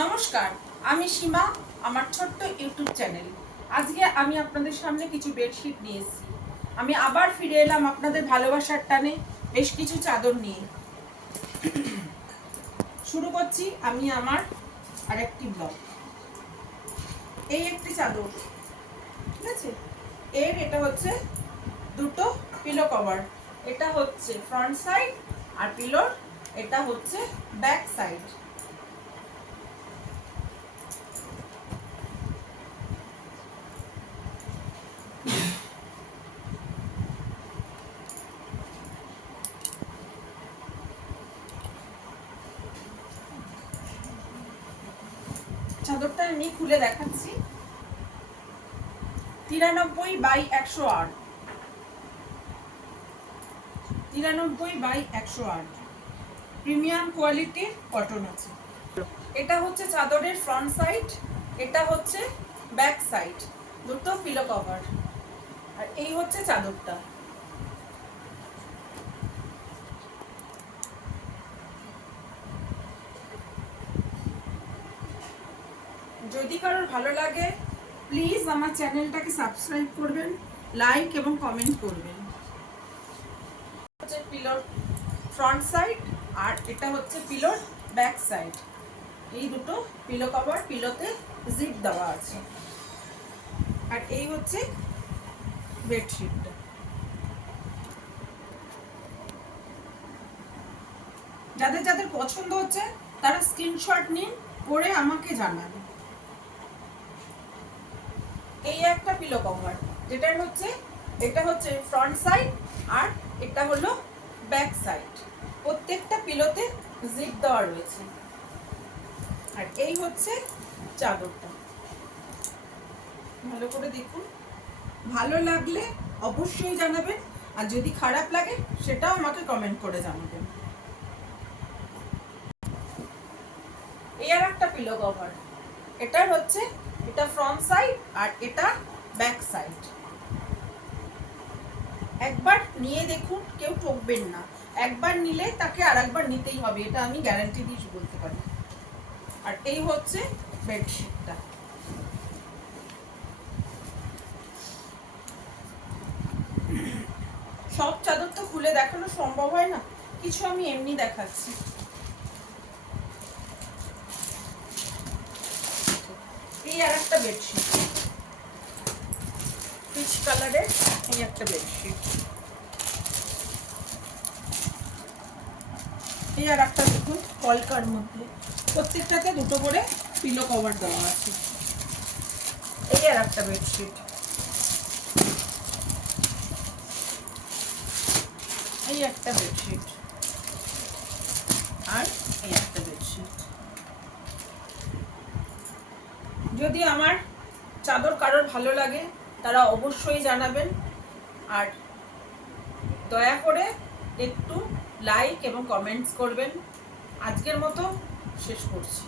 নমস্কার, আমি সীমা, আমার ছোট্ট ইউটিউব চ্যানেল। আজকে আমি আপনাদের সামনে কিছু বেডশিট নিয়ে এসেছি। আমি আবার ফিরে এলাম আপনাদের ভালোবাসার টানে বেশ কিছু চাদর নিয়ে। শুরু করছি আমি আমার আরেকটি ব্লগ। এই একটি চাদর, ঠিক আছে? এটা হচ্ছে দুটো পিলো কভার। এটা হচ্ছে ফ্রন্ট সাইড আর পিলোর এটা হচ্ছে ব্যাক সাইড। চাদরটা আমি খুলে দেখাচ্ছি। 93/108, 93/108 প্রিমিয়াম কোয়ালিটির কটন আছে। এটা হচ্ছে চাদরের ফ্রন্ট সাইড, এটা হচ্ছে ব্যাক সাইড, দুটো পিলো কভার। আর এই হচ্ছে চাদরটা। যদি কারোর ভালো লাগে প্লিজ আমার চ্যানেলটাকে সাবস্ক্রাইব করবেন, লাইক এবং কমেন্ট করবেন। হচ্ছে পিলোর ফ্রন্ট সাইড আর এটা হচ্ছে পিলোর ব্যাক সাইড। এই দুটো পিলো কভার, পিলোতে জিপ দেওয়া আছে। আর এই হচ্ছে বেডশিটটা। যাদের যাদের পছন্দ হচ্ছে তারা স্ক্রিনশট নিন, করে আমাকে জানান। এই একটা পিলো কভার, যেটার হচ্ছে এটা হচ্ছে ফ্রন্ট সাইড আর এটা হলো ব্যাক সাইড। প্রত্যেকটা পিলোতে জিপ দেওয়া রয়েছে। আর এই হচ্ছে চাদরটা। ভালো করে দেখুন, ভালো লাগলে অবশ্যই জানাবেন, আর যদি খারাপ লাগে সেটাও আমাকে কমেন্ট করে জানাবেন। এই আর একটা পিলো কভার, এটার হচ্ছে এটা ফ্রন্ট সাইড আর এটা ব্যাক সাইড। একবার নিয়ে দেখুন, কেউ ঠকবেন না। একবার নিলে তাকে আরেকবার নিতেই হবে, এটা আমি গ্যারান্টি দিয়ে বলতে পারি। আর এই হচ্ছে বেডশিটটা। সব চাদর তো খুলে দেখানো সম্ভব হয় না, কিছু আমি এমনি দেখাচ্ছি। এই আর একটা বেডশিট, পিচ কালারের এই একটা বেডশিট। এই আর একটা দেখুন কলকার মধ্যে, প্রত্যেকটাতে দুটো করে পিলো কভার দেওয়া আছে। এই আর একটা বেডশিট। এই একটা বেডশিট আর এই একটা বেডশিট। যদি আমার চাদর কারোর ভালো লাগে তারা অবশ্যই জানাবেন, আর দয়া করে একটু লাইক এবং কমেন্টস করবেন। আজকের মতো শেষ করছি।